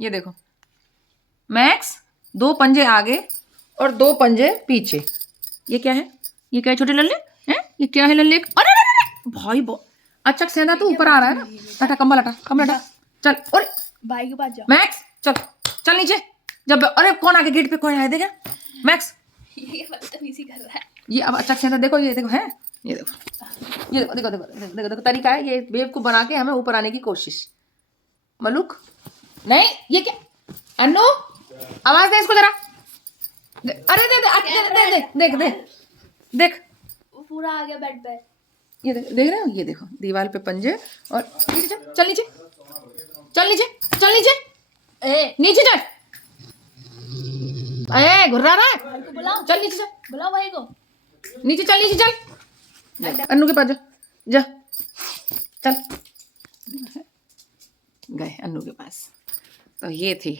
ये देखो मैक्स, 2 पंजे आगे और 2 पंजे पीछे। ये क्या है? ये क्या है छोटे लल्ले हैं? ये क्या है लल्ले? अरे भाई अच्छा सेंधा तू ऊपर आ रहा है ना। हटा कंबल, हटा कंबल हटा, चल। और भाई के पास जा मैक्स, चल चल नीचे। जब अरे कौन आगे गेट पे कौन है? देखा मैक्स, ये बदतमीजी कर रहा है। ये अब अच्छा सेंधा देखो, ये देखो है, ये देखो, ये देखो देखो देखो देखो देखो, देखो तरीका है ये बेवकूफ बना के हमें ऊपर आने की कोशिश। मलुक नहीं, ये क्या? अन्नू आवाज दे इसको जरा। अरे दे दे दे दे देख देख देख, वो पूरा आ गया बेड पे। ये देख रहे हो? ये देखो दीवार पे पंजे। और नीचे चल, चल नीचे, चल नीचे, चल नीचे, ए नीचे चल। ए घुर्रा रहा है, भाई को बुलाओ, चल नीचे चल, बुलाओ भाई को। नीचे चल, नीचे चल। अन्नू के पास जा, जा चल। गए अन्नू के पास। तो ये थी